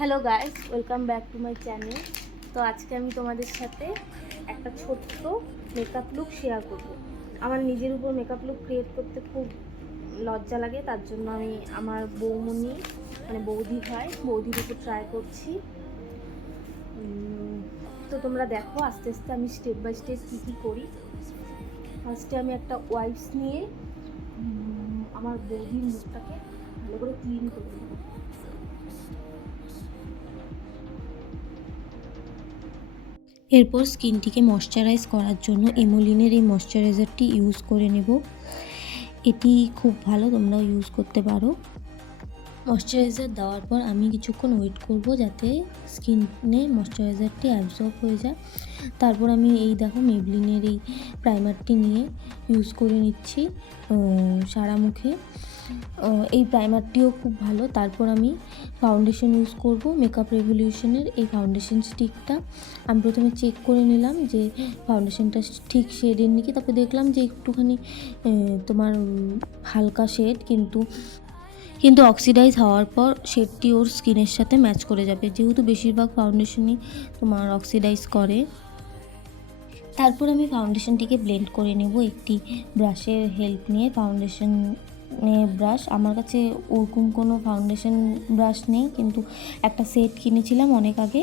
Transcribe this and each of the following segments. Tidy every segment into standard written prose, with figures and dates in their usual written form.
Hello guys, welcome back to my channel. তো আজকে আমি তোমাদের সাথে একটা ছোট্ট মেকআপ লুক শেয়ার করব। আমার নিজের উপর মেকআপ লুক ক্রিয়েট করতে খুব লজ্জা লাগে, তার জন্য আমি আমার বৌমনি মানে বৌদি হয় বৌদির উপর ট্রাই করছি। তো তোমরা দেখো আস্তে আস্তে আমি স্টেপ বাই স্টেপ কী কী করি। ফার্স্টে আমি একটা ওয়াইপস নিয়ে আমার বৌদির মুখটাকে ভালো করে ক্লিন করে নেব। এরপর স্কিনটিকে ময়শ্চারাইজ করার জন্য এমোলিনের এই ময়শ্চারাইজারটি ইউজ করে নেব। এটি খুব ভালো, তোমরাও ইউজ করতে পারো। ময়শ্চারাইজার দেওয়ার পর আমি কিছুক্ষণ ওয়েট করব যাতে স্কিনে ময়শ্চারাইজারটি অ্যাবজর্ব হয়ে যায়। তারপর আমি এই দেখো মেবলিনের এই প্রাইমারটি নিয়ে ইউজ করে নিচ্ছি সারা মুখে। এই প্রাইমারটিও খুব ভালো। তারপর আমি ফাউন্ডেশন ইউজ করব, মেকআপ রেভলিউশনের এই ফাউন্ডেশন স্টিকটা। আমি প্রথমে চেক করে নিলাম যে ফাউন্ডেশনটা ঠিক শেডের নাকি। তারপর দেখলাম যে একটুখানি তোমার হালকা শেড, কিন্তু অক্সিডাইজ হওয়ার পর শেডটি ওর স্কিনের সাথে ম্যাচ করে যাবে, যেহেতু বেশিরভাগ ফাউন্ডেশনই তোমার অক্সিডাইজ করে। তারপর আমি ফাউন্ডেশনটিকে ব্লেন্ড করে নেব একটি ব্রাশের হেল্প নিয়ে। ব্রাশ, আমার কাছে ওরকম কোনো ফাউন্ডেশন ব্রাশ নেই, কিন্তু একটা সেট কিনেছিলাম অনেক আগে,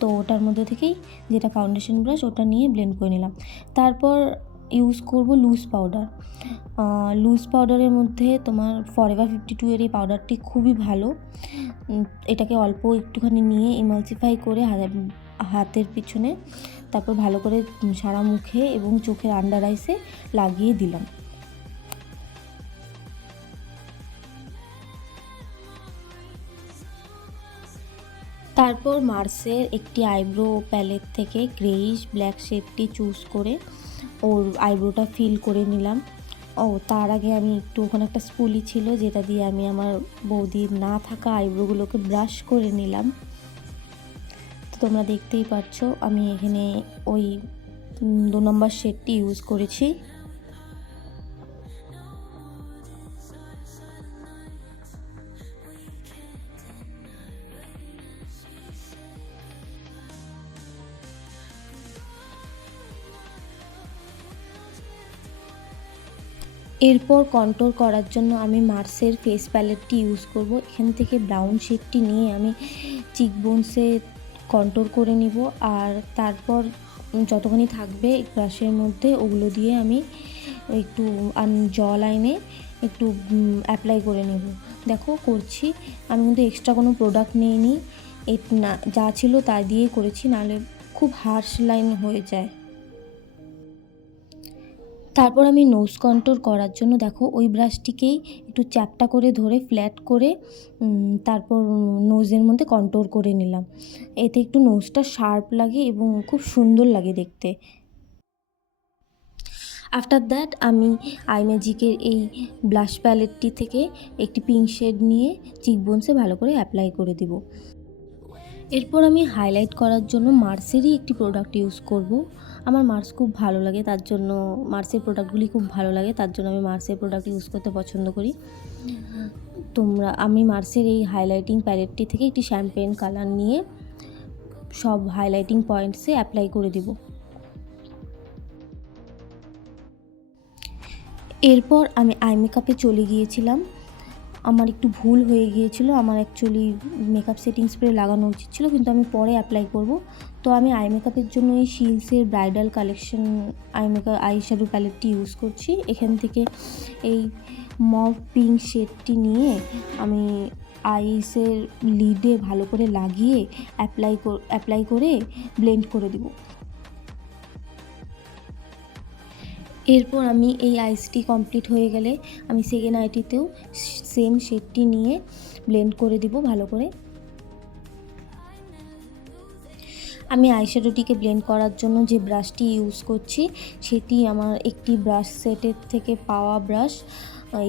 তো ওটার মধ্যে থেকেই যেটা ফাউন্ডেশন ব্রাশ ওটা নিয়ে ব্লেন্ড করে নিলাম। তারপর ইউজ করব লুজ পাউডার। লুজ পাউডারের মধ্যে তোমার ফরএভার 52 এর এই পাউডারটি খুবই ভালো। এটাকে অল্প একটুখানি নিয়ে ইমালসিফাই করে হাতের পিছনে, তারপর ভালো করে সারা মুখে এবং চোখের আন্ডার আইসে লাগিয়ে দিলাম। তারপর মার্সের একটি আইব্রো প্যালেট থেকে গ্রেইশ ব্ল্যাক শেডটি চুজ করে ওর আইব্রোটা ফিল করে নিলাম। তার আগে আমি একটু ওখানে একটা স্পুলি ছিল যেটা দিয়ে আমি আমার বৌদির না থাকা আইব্রোগুলোকে ব্রাশ করে নিলাম। তো তোমরা দেখতেই পাচ্ছ আমি এখানে ওই 2 নম্বর শেডটি ইউজ করেছি। এরপর কন্ট্রোল করার জন্য আমি মার্সের ফেস প্যালেটটি ইউজ করব। এখান থেকে ব্রাউন শেডটি নিয়ে আমি চিকবোনসে কন্ট্রোল করে নিব, আর তারপর যতখানি থাকবে ব্রাশের মধ্যে ওগুলো দিয়ে আমি একটু জ লাইনে একটু অ্যাপ্লাই করে নেব। দেখো করছি, আমি কিন্তু এক্সট্রা কোনো প্রোডাক্ট নিইনি, না যা ছিল তা দিয়েই করেছি, নাহলে খুব হার্শ লাইন হয়ে যায়। তারপর আমি নোজ কন্ট্রোল করার জন্য দেখো ওই ব্রাশটিকেই একটু চ্যাপটা করে ধরে ফ্ল্যাট করে তারপর নোজের মধ্যে কন্ট্রোল করে নিলাম। এতে একটু নোজটা শার্প লাগে এবং খুব সুন্দর লাগে দেখতে। আফটার দ্যাট আমি আইম্যাজিকের এই ব্লাশ প্যালেটটি থেকে একটি পিঙ্ক শেড নিয়ে চিকবোনসে ভালো করে অ্যাপ্লাই করে দেব। এরপর আমি হাইলাইট করার জন্য মার্সেরই একটি প্রোডাক্ট ইউজ করব। আমার মার্স খুব ভালো লাগে, তার জন্য মার্সের প্রোডাক্টগুলি খুব ভালো লাগে, তার জন্য আমি মার্সের প্রোডাক্ট ইউজ করতে পছন্দ করি। আমি মার্সের এই হাইলাইটিং প্যালেটটি থেকে একটি শ্যাম্পেন কালার নিয়ে সব হাইলাইটিং পয়েন্টসে অ্যাপ্লাই করে দেব। এরপর আমি আই মেকআপে চলে গিয়েছিলাম। আমার একটু ভুল হয়ে গিয়েছিল, আমার অ্যাকচুয়ালি মেকআপ সেটিং স্প্রে লাগানো উচিত ছিল, কিন্তু আমি পরে অ্যাপ্লাই করব। তো আমি আই মেকআপের জন্য এই শিলসের ব্রাইডাল কালেকশন আই শ্যাডো প্যালেটটি ইউজ করছি। এখান থেকে এই মভ পিঙ্ক শেডটি নিয়ে আমি আইসের লিডে ভালো করে লাগিয়ে অ্যাপ্লাই করে ব্লেন্ড করে দেব। এরপর আমি এই আইসটি কমপ্লিট হয়ে গেলে আমি সেকেন্ড আইটিতেও সেম শেডটি নিয়ে ব্লেন্ড করে দিব ভালো করে। আমি আইশ্যাডোটিকে ব্লেন্ড করার জন্য যে ব্রাশটি ইউজ করছি সেটি আমার একটি ব্রাশ সেটের থেকে পাওয়া ব্রাশ।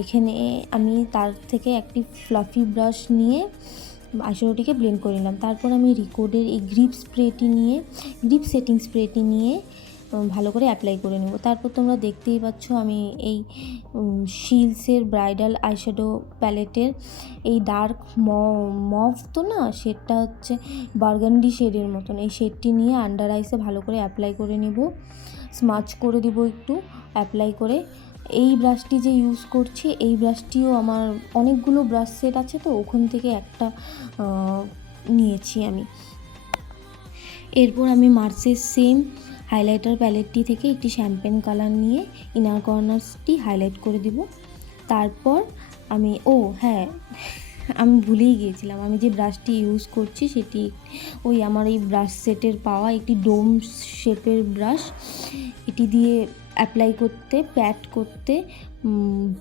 এখানে আমি তার থেকে একটি ফ্লাফি ব্রাশ নিয়ে আইশ্যাডোটিকে ব্লেন্ড করে নিলাম। তারপর আমি রিকোডের এই গ্রিপ সেটিং স্প্রেটি নিয়ে ভালো করে অ্যাপ্লাই করে নেব। তারপর তোমরা দেখতেই পাচ্ছ আমি এই শিলসের ব্রাইডাল আইশ্যাডো প্যালেটের এই ডার্ক মভ তো না, শেডটা হচ্ছে বার্গান্ডি শেডের মতন, এই শেডটি নিয়ে আন্ডার আইসে ভালো করে অ্যাপ্লাই করে নেব। স্মাচ করে দিব একটু অ্যাপ্লাই করে। এই ব্রাশটি যে ইউজ করছি, এই ব্রাশটিও আমার অনেকগুলো ব্রাশ সেট আছে, তো ওখান থেকে একটা নিয়েছি আমি। এরপর আমি মার্সের সেম হাইলাইটার প্যালেটটি থেকে একটি শ্যাম্পেন কালার নিয়ে ইনার কর্নার্সটি হাইলাইট করে দিব। তারপর আমি আমি ভুলেই গিয়েছিলাম, আমি যে ব্রাশটি ইউজ করছি সেটি ওই আমার এই ব্রাশ সেটের পাওয়া একটি ডোম শেপের ব্রাশ। এটি দিয়ে অ্যাপ্লাই করতে, প্যাট করতে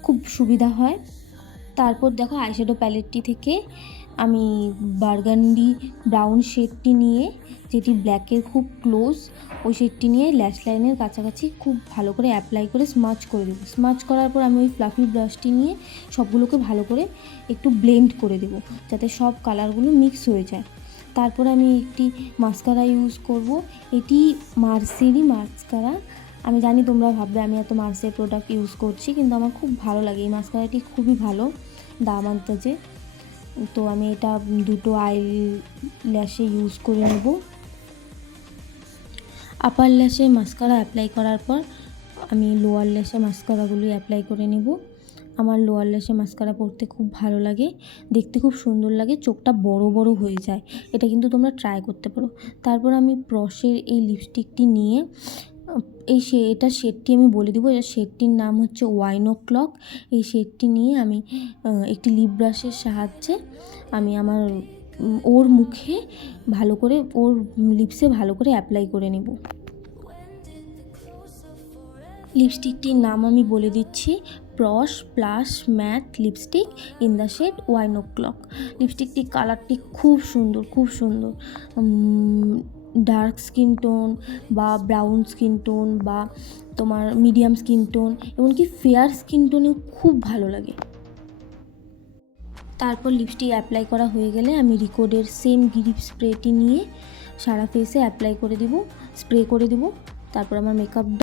খুব সুবিধা হয়। তারপর দেখো আইশ্যাডো প্যালেটটি থেকে আমি বার্গান্ডি ব্রাউন শেডটি নিয়ে, যেটি ব্ল্যাকের খুব ক্লোজ, ওই শেডটি নিয়ে ল্যাশ লাইনের কাছাকাছি খুব ভালো করে অ্যাপ্লাই করে স্মাচ করে দেবো। স্মাচ করার পর আমি ওই ফ্লাফি ব্রাশটি নিয়ে সবগুলোকে ভালো করে একটু ব্লেন্ড করে দেবো, যাতে সব কালারগুলো মিক্স হয়ে যায়। তারপর আমি একটি মাস্কারা ইউজ করব। এটি মার্সেরই মাস্কারা। আমি জানি তোমরা ভাববে আমি এত মার্সের প্রোডাক্ট ইউজ করছি, কিন্তু আমার খুব ভালো লাগে। এই মাস্কারাটি খুবই ভালো, দাম আন্দাজে। তো আমি এটা দুটো আই ল্যাশে ইউজ করে নেব। আপার ল্যাশে মাস্কারা অ্যাপ্লাই করার পর আমি লোয়ার ল্যাশে মাস্কারাগুলো অ্যাপ্লাই করে নেব। আমার লোয়ার ল্যাশে মাস্কারা পরতে খুব ভালো লাগে, দেখতে খুব সুন্দর লাগে, চোখটা বড় বড় হয়ে যায়। এটা কিন্তু তোমরা ট্রাই করতে পারো। তারপর আমি প্রশের এই লিপস্টিকটি নিয়ে এটার শেডটি আমি বলে দেবো। এটার শেডটির নাম হচ্ছে ওয়াইন ও ক্লক। এই শেডটি নিয়ে আমি একটি লিপ ব্রাশের সাহায্যে আমি আমার ওর মুখে ভালো করে, ওর লিপসে ভালো করে অ্যাপ্লাই করে নেব। লিপস্টিকটির নাম আমি বলে দিচ্ছি, প্রশ plus matte lipstick in the shade wine o'clock. লিপস্টিকটির কালারটি খুব সুন্দর, খুব সুন্দর। ডার্ক স্কিন টোন বা ব্রাউন স্কিন টোন বা তোমার মিডিয়াম স্কিন টোন, এমনকি ফেয়ার স্কিন টোনেও খুব ভালো লাগে। তারপর লিপস্টিক অ্যাপ্লাই করা হয়ে গেলে আমি রিকোডের সেম গ্রিপ স্প্রেটি নিয়ে সারা ফেসে অ্যাপ্লাই করে দেব, স্প্রে করে দেব। তারপর আমার মেকআপ